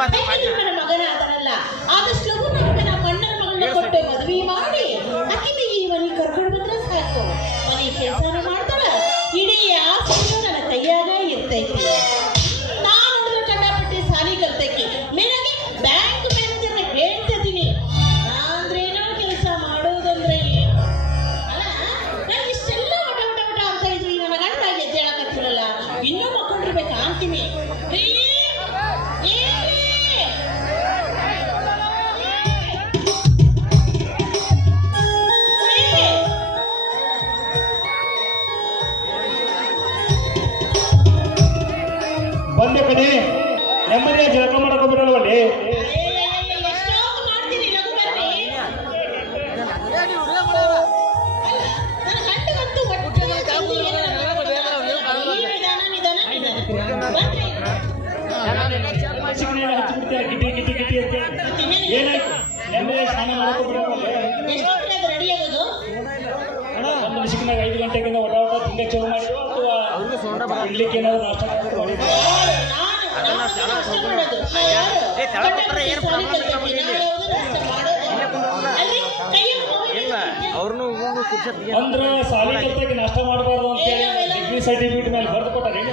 ba ta fata ಏನಾಯ್ತು ನೆಮ್ಮದಿಯ ಸ್ನಾನ ಮಾಡಕ್ ಬಿಡಲ್ವಲ್ಲಿ ಎಷ್ಟೊತ್ತಿಗೆ ಅದು ರೆಡಿ ಆಗೋದು ಒಂದು ಐದು ಗಂಟೆಗಿಂತ ಒಟ ಒಟ ತಿಂಗ ಮಾಡಿದ್ವು ಅಥವಾ ಇಡ್ಲಿಕ್ಕೆ ಏನಾದ್ರು ನಾಷ್ಟ ಮಾಡಿದ್ವಾ? ನಾನು ನಾನು ನಾಷ್ಟ ಮಾಡೋದು ಯಾರು ಗಂಡ ಬಿಟ್ಟು ಸಾಲಿ ಕಲ್ತಿದ್ದೀನಿ, ನಾನು ಯಾವ್ದು ನಾಷ್ಟ ಮಾಡೋದು ಅಲ್ಲಿ ಕೈಯಲ್ಲಿ ಮೊಬೈಲ್ ಅವ್ರನ್ನು ಕುರ್ಸತ್ಗೆ ಅಂದ್ರೆ ಸಾಲಿ ಕಲ್ತಾಗ ನಾಷ್ಟ ಮಾಡಬಾರ್ದು ಅಂತ ಹೇಳಿ ಡಿಗ್ರಿ ಸರ್ಟಿಫಿಕೇಟ್ ಮೇಲೆ ಬರ್ದು ಕೊಟ್ಟಾರೆ ಏನು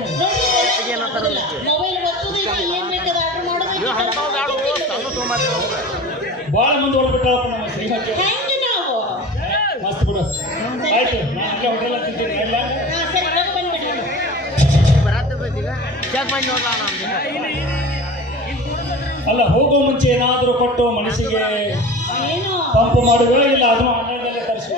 ಮೊಬೈಲ್ ಬರ್ತದೆ ಏನ್ ಬೇಕಾದ ಆರ್ಡರ್ ಮಾಡೋದು? ಸಣ್ಣ ತೊಗೊಂಬರ್ತೀವಿ ಭಾಳ ಮುಂದುವರೆದ್ಬಿಟ್ಟಪ್ಪ ನಮ್ಮ ಶ್ರೀಮತಿ ನಾವು? ಮಸ್ತ್ ಬಿಡು. ಆಯ್ತು ನಾನು ಅಲ್ಲೇ ಹೋಟೆಲ್ ತಿಂತೀನಿ ಎಲ್ಲ ಅಲ್ಲ ಹೋಗೋ ಮುಂಚೆ ಏನಾದರೂ ಕೊಟ್ಟು ಮನಸ್ಸಿಗೆ ಪಂಪ್ ಮಾಡುವ? ಇಲ್ಲ ಅದನ್ನು ಆನ್ಲೈನಲ್ಲೇ ತರಿಸುವ?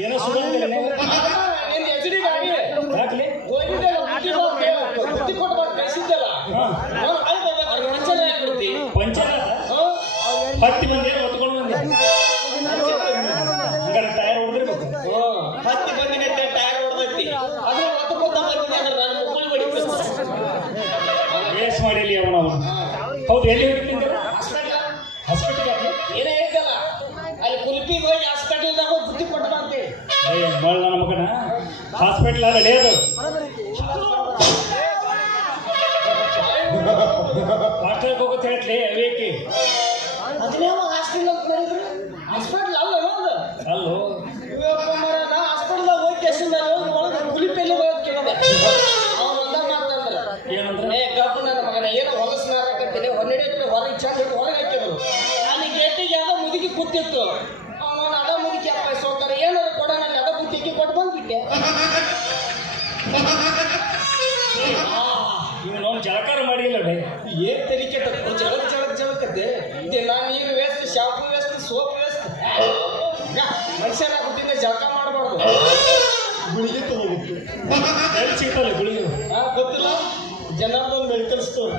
ಏನೋ ಪಂಚನಾಥ ಹತ್ತಿ ಮಂದಿ ಹೊತ್ಕೊಂಡು ಬಂದ ಹಂಗಾರೆ ಟೈರ್ ಹೊಡೆದಿರ್ಬೇಕು. ಹತ್ತಿ ಮಂದಿ ಟೈರ್ ಹೊಡೆದೈತಿ. ಅದ್ರ ಹೊತ್ತಕೊಂತ ನಾನು ವೇಸ್ ಮಾಡಿಲಿ ಅವನು ಅವನು? ಹೌದು ಎಲ್ಲಿ ಹೋಗಿದ್ದಿಂದ ಏ ಮಳ್ಳ ನನ್ನ ಮಗನ ಹಾಸ್ಪಿಟಲ್ ಅಲ್ಲ ಅದು ಹಾಸ್ಟೆಲ್ಗೆ ಹೋಗುತ್ತೆ ಹೇಳ್ಲಿ ಅವೇಕಿ ಅದನ್ನೇ ಹಾಸ್ಪಿಟಲ್ ಅಂತ ಮಾಡಿದ್ರು ಹಾಸ್ಪಿಟಲ್ ಅಲ್ಲ ನೋಡ್ದು ಅಲ್ಲೋ ಇವಪ್ಪ ಮರ ನಾ ಹಾಸ್ಪಿಟಲ್ದಾಗ ಹೋಗಿ ಕೇಸಿಂದ ಹೋಗಿ ಒಳಗೆ ಕುಲಿಪೆಲ್ಲಿ ಹೋಗಿ ಕೇಳಿದೆ ಅವ್ನು ಒಂದ ಮಾತಂದ್ರ ಏನಂದ್ರೆ ಏ ಗಬ್ಬು ನನ್ನ ಮಗನ ಏನೋ ಹೊಲಸು ನಾರಕತ್ತೀನಿ ಹೊರಗಡೆ ಹೊರಗೆ ಚಂದ ಹಿಡ್ದು ಹೊರಗೆ ಹಾಕಿದ್ರು ಅಲ್ಲಿ ಗೇಟಿಗೆ ಯಾವ್ದೋ ಮುದುಕಿ ಕೂತಿತ್ತು ಅವ್ನು ಜಳಕಾರ ಮಾಡಿಲ್ಲ ಬೇ ಏನ್ ತರಿಕೆ ತಪ್ಪು? ಜಳಕ್ ಜಳಕ್ ಜಳಕದ್ದೆ? ದಿನ ನೀರು waste shampoo waste soap waste ಮನುಷ್ಯನ ಹುಟ್ಟಿಂದ ಜಳಕ ಮಾಡಬಾರ್ದು. ಗುಳಿಗೆ ತಗೋಬೇಕು. ಎಲ್ಲಿ ಸಿಗ್ತಲ್ಲ ಗುಳಿಗೆ? ಹಾ ಗೊತ್ತಿಲ್ಲ. Janardhan medical store.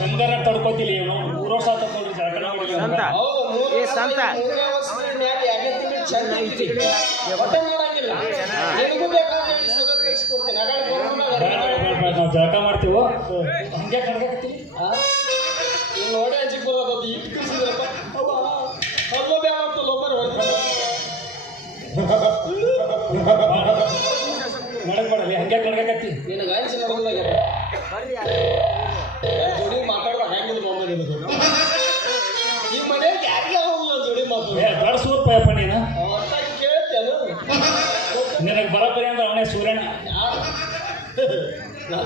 ಬಂಗಾರ ತಡ್ಕೋತಿಲ್ಲ ಇವನು. ಮೂರು ವರ್ಷ ಆತ ನೋಡಿ ಜಳಕಾರ ಮಾಡಿಲ್ಲ ಸಂತ. ಸಂತ. ಚಂದ ಐತಿ ಜಳಕ ಮಾಡ್ತೀವೋ ಹಂಗೆ ಕಡ್ಗಾಕತ್ತೀವಿ ನೀನು ನೋಡಿ ಅಂಜಿಕ್ ಬರೋದು ಕಳಿಸಿದ್ರಪ್ಪ ಅವ್ವ ಅಲ್ಲೋ ಹಂಗೆ ಕಡ್ಗಾಕತ್ತಿ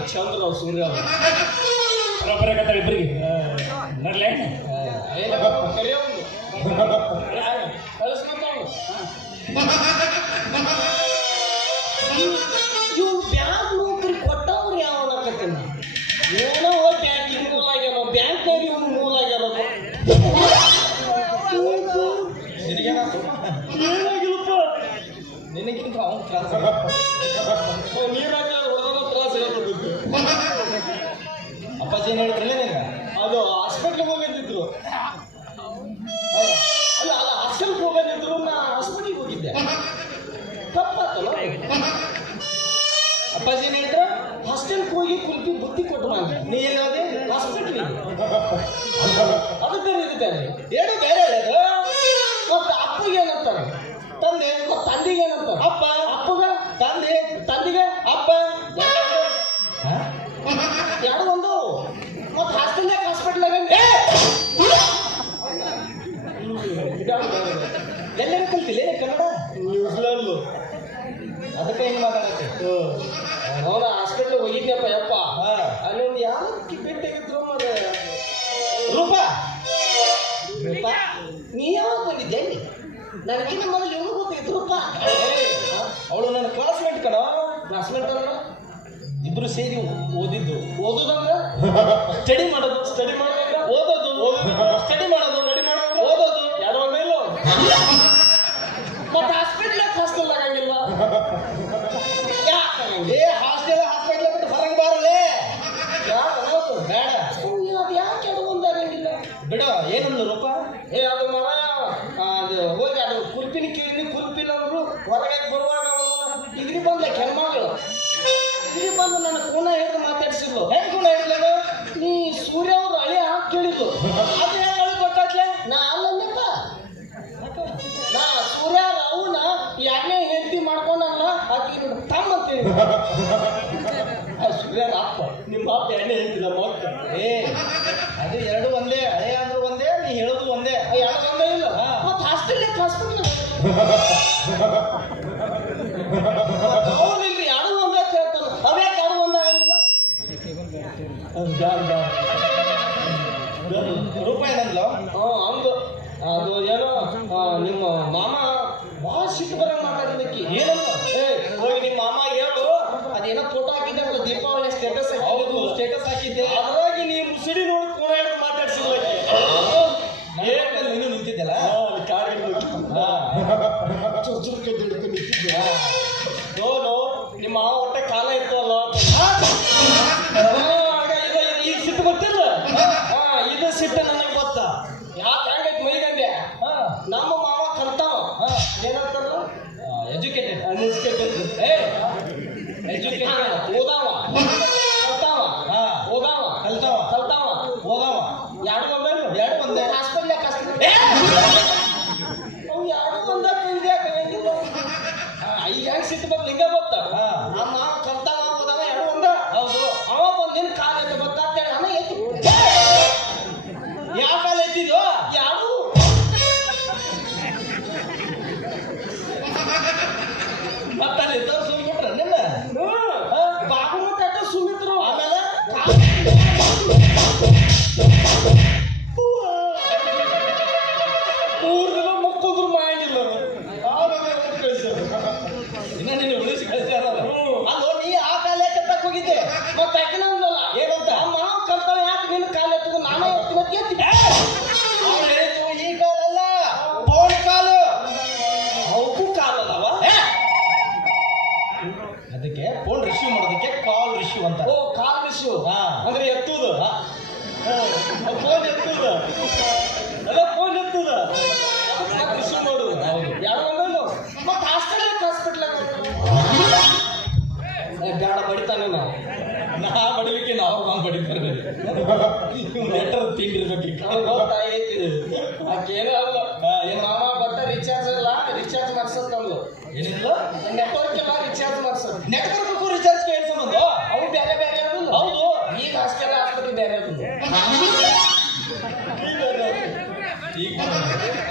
ಚಂದ್ರ ಅವ್ರು ಸೂರ್ಯ ಅವ್ರು. ಬರಬರಿ ಆಗತ್ತಾಳ ಇಬ್ಬರಿಗೆ ನಡ್ಲೇ? ಹಾಸ್ಪಿಟ್ಲಿಗೆ ಹೋಗಿದ್ದಿದ್ರು ಅಲ್ಲ ಅಲ್ಲ ಹಾಸ್ಟೆಲ್ಗೆ ಹೋಗೋದಿದ್ರು ನಾ ಹಾಸ್ಪಿಟ್ಲಿಗೆ ಹೋಗಿದ್ದೆ. ತಪ್ಪಾತಲ್ಲ ಅಪ್ಪಾಜಿ ಹೇಳಿದ್ರ ಹಾಸ್ಟೆಲ್ ಹಾಸ್ಟೆಲ್ಗೆ ಹೋಗಿ ಕುಂತಿ ಬುದ್ಧಿ ಕೊಟ್ಟು ಮಾಡಿ ನೀ ಎಲ್ಲೋದೆ ಹಾಸ್ಪಿಟ್ಲ್ ಹಾಸ್ಪಿಟ್ಲಿಗೆ ಅದು ಬೇರೆ ಇದು ಬೇರೆ ಏನು ಬೇರೆ ಹೇಳೋದು ಮತ್ತೆ ಅಪ್ಪಗೆ ಏನಂತಾರೆ? ತಂದೆ, ಮತ್ತೆ ತಂದಿಗೆ ಏನಂತಾರೆ? ಅಪ್ಪ. ಅಪ್ಪಗ? ತಂದೆ, ತಂದೆಗೆ? ಎಲ್ಲರೂ ಕಲ್ತಿಲ್ಲ? ಕನ್ನಡ? New Zealand. ಅದಕ್ಕೆ ಹೆಂಗ್ ಮಾತಾಡತ್ತೆ ಅವನ ಹಾಸ್ಪಿಟ್ಲ್ ಹೋಗಿದ್ನಪ್ಪ ಯಪ್ಪ. ಅಲ್ಲೊಂದು ಯಾಕೆ ಭೇಟಿಯಾಗಿದ್ರು ಮತ್ತೆ ರೂಪ. ರೂಪ? ನೀ ಯಾವಾಗ ಬಂದಿದ್ದೆ ನನಗಿನ ನನಗಿನ್ನ ಮೊದಲು ಇವನು ಗೊತ್ತಿತ್ತು ರೂಪ. ಅವಳು ನನ್ನ ಕ್ಲಾಸ್ಮೇಟ್ ಕಣ. ಕ್ಲಾಸ್ಮೇಟ್ ಅಲ್ಲ ಇಬ್ರು ಸೇರಿ ಓದಿದ್ದು. ಓದೋದಂದ್ರ ಸ್ಟಡಿ ಮಾಡೋದು ಸ್ಟಡಿ ಮಾಡೋದು ಓದೋದು? ಸ್ಟಡಿ ಮಾಡೋದು. ಏ ಹಾಸ್ಟೆಲ್ ಹಾಸ್ಪಿಟಲ್ ಬಿಟ್ಟು ಹೊರಗೆ ಬಾರಲೇ? ಬೇಡ. ಅದು ಯಾಕೆ ಅದು ಒಂದಾಗಂಗಿಲ್ಲ ಬಿಡ ಏನಂದ್ರು ರೂಪ? ಏ ಅದು ಮರ ಅದು ಹೋಗಿ ಅದು ಕುಲ್ಪಿನ ಕೇಳಿದ್ನಿ ಕುಲ್ಪಿಲ್ಲ ಅವರು ಹೊರಗೆ ಬರುವಾಗ ಇದ್ರಿ ಬಂದ ಹೆಣ್ಮಗಳು ಡಿಗ್ರಿ ಬಂದು ನನ್ನ ಕೂನ ಹಿಡಿದು ಮಾತಾಡ್ಸಿದ್ಲು. ಹೆಂಗ್ ಕೂನ ಹಿಡಿದ ನೀ ಸೂರ್ಯ ಅವರು ಅಳಿಯ ಹಾಕಿ ಕೇಳಿದ್ರು ಅದು ಅಂತೇಳಿ ಅಪ್ಪ ನಿಮ್ಮ ಅಪ್ಪ ಎರಡನೇ ಹೇಳ್ತಿಲ್ಲ ಏ ಅದು ಎರಡು ಒಂದೇ ಹಳೆ ಅಂದ್ರೆ ಒಂದೇ ನೀ ಹೇಳೋದು ಒಂದೇ ಎರಡು ಒಂದೇ ಇಲ್ಲ ಮತ್ತೆ ಹಾಸ್ಟೆಲ್ ಹಾಸ್ಪಿಟಲ್ ಎರಡು ಒಂದೇ? ಎರಡು ಒಂದೇ ಹಾಸ್ಪಿಟ್ಲ್ ಅವು ಎರಡು ತಿಂದೆ ಈಗ ಹೆಂಗ್ ಸಿಟ್ಟು ಬಂದು ಹಿಂಗ ಬತ್ತ ನಮ್ಮ ಕಲ್ತಾವ ಓದಾವ ಎರಡು ಒಂದ. ಹೌದು. ಅವ ಬಂದಿನ ಕಾಲ ಎತ್ತು ಬತ್ತ ಅಂತೇಳಿ ನಾನು ಎತ್ತಿ ಯಾವ ಕಾಲ ಎತ್ತಿದ್ಯೋ ಯಾರು ಮತ್ತಲ್ಲಿ ಇದ್ದವ್ರು ಸುಮ್ಬಿಟ್ರ ನಿನ್ನ. ಬಾಬು ಮತ್ತೆ ಸುಮ್ಮಿಟ್ರು ಆಮೇಲೆ? ಮೂರು ದಿನ ಮಕ್ಕಳು ಮಾಡಿಲ್ಲ. ಇನ್ನ ನಿನ್ನ ಉಳಿಸಿ ಕಳಿಸ್ಯಾರ ಅದು ನೀ ಆ ಕಾಲ ಎತ್ತಕ್ ಹೋಗಿದ್ದೆ. ಮತ್ತೆ ನಂದಲ್ಲ ಏನಂತ? ಮಾವ ಕರ್ತಾವ ಯಾಕೆ ನಿನ್ನ ಕಾಲ ಎತ್ತದ ನಾನೇ ಎತ್ತಿ ಮತ್ತೆ ಎತ್ತಿ ಅವ್ನು ಹೇಳಿದ್ದು ಈ ಕಾಲ ಅಲ್ಲ ಪವನ್ ಕಾಲು. ಅವಕ್ಕೂ ಕಾಲಲ್ಲವ. ಅದಕ್ಕೆ ಫೋನ್ ರಿಸೀವ್ ಮಾಡೋದಕ್ಕೆ ಕಾಲ್ ರಿಸೀವ್ ಅಂತ ಓ ಕಾಲ್ ರಿಸೀವ್. ಅಂದ್ರೆ ಎತ್ತುವುದು? ಫೋನ್ ಎತ್ತುವುದು ಅದ ಫೋನ್ ಎತ್ತುದ ರಿಸೀವ್ ಮಾಡೋದು ಯಾರು ಬಂದನು ಮತ್ತೆ ಹಾಸ್ಪಿಟಲ್ ಹಾಸ್ಪಿಟಲ್ ಬೇಡ ಬಡಿತಾನೆ ನಾವು ನಾ ಬಡಿಲಿಕ್ಕೆ ನಾವು ನಾವು ಬಡಿತಾರೆ ಲೆಟರ್ ತಿಂಡಿರ್ಬೇಕು ತಾಯಿ ಆಕೇನು ಅಲ್ಲ ಏನು ಮಾಮ ಬರ್ತಾ ರಿಚಾರ್ಜ್ ಇಲ್ಲ ರಿಚಾರ್ಜ್ ಮಾಡ್ಸೋದ್ ನಮ್ದು ಏನಿಲ್ಲ ನೆಟ್ವರ್ಕ್ ಎಲ್ಲ ರಿಚಾರ್ಜ್ ಮಾಡ್ಸೋದು ನೆಟ್ವರ್ಕ್ ರಿಚಾರ್ಜ್ ಏನ್ ಸಂಬಂಧ ಬೇರೆ ಬೇರೆ ಹೌದು. ಈಗ ಆಸ್ಪತ್ರೆ ಬೇರೆ ಇರೋದು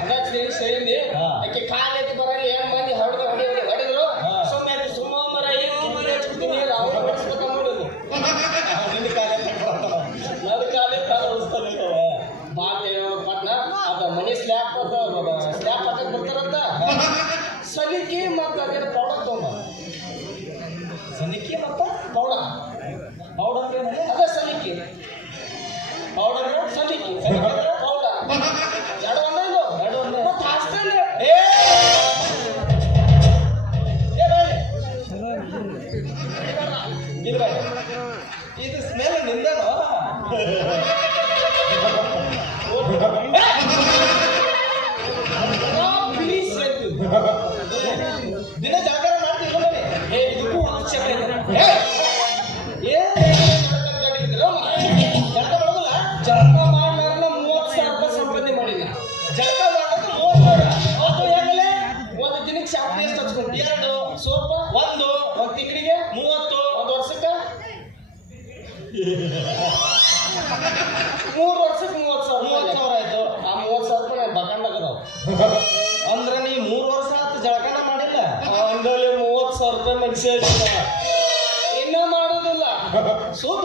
ಅದೇ ಸರಿ ಆಕೆ ಕಾಲ್ ಎತ್ತಿ ಬರಲಿ ಏನ್ ಮಂದಿ ಹೊಡೆದು ಹೊಡಿ ಹೊಡಿ ಹೊಡಿದ್ರು ಸುಮ್ಮನೆ ಸುಮ್ಮ ಮರ ಏನ್ ಕಿವಿ ಹಚ್ಬಿಡ್ತೀನಿ ಅವ್ರು ಹೊಡಿಸ್ಬೇಕ ನೋಡುದು. ನಿನ್ನ ಕಾಲೇ ನನ್ನ ಕಾಲೇ ಕಾಲ ಉಳಿಸ್ತಾನೆ ಬಾ ಪಟ್ನ? ಅದ ಮನೆ ಸ್ಲ್ಯಾಪ್ ಸ್ಲ್ಯಾಪ್ ಹಾಕಕ್ ಬರ್ತಾರಂತ. ಮೂರು ವರ್ಷಕ್ಕೆ ಮೂವತ್ತು ಸಾವಿರ ಮೂವತ್ತು ಸಾವಿರ ಆಯ್ತು. ಆ ಮೂವತ್ತು ಸಾವಿರ ರೂಪಾಯಿ ಬಕಂಡಾಗದಾವ ಅಂದ್ರೆ ನೀ ಮೂರು ವರ್ಷ ಆತು ಜಳಕನ ಮಾಡಿಲ್ಲ? ಅಂದಲ್ಲಿ ಮೂವತ್ತು ಸಾವಿರ ರೂಪಾಯಿ ಮನುಷ್ಯ ಇನ್ನೂ ಮಾಡೋದಿಲ್ಲ. ಸುತ್ತ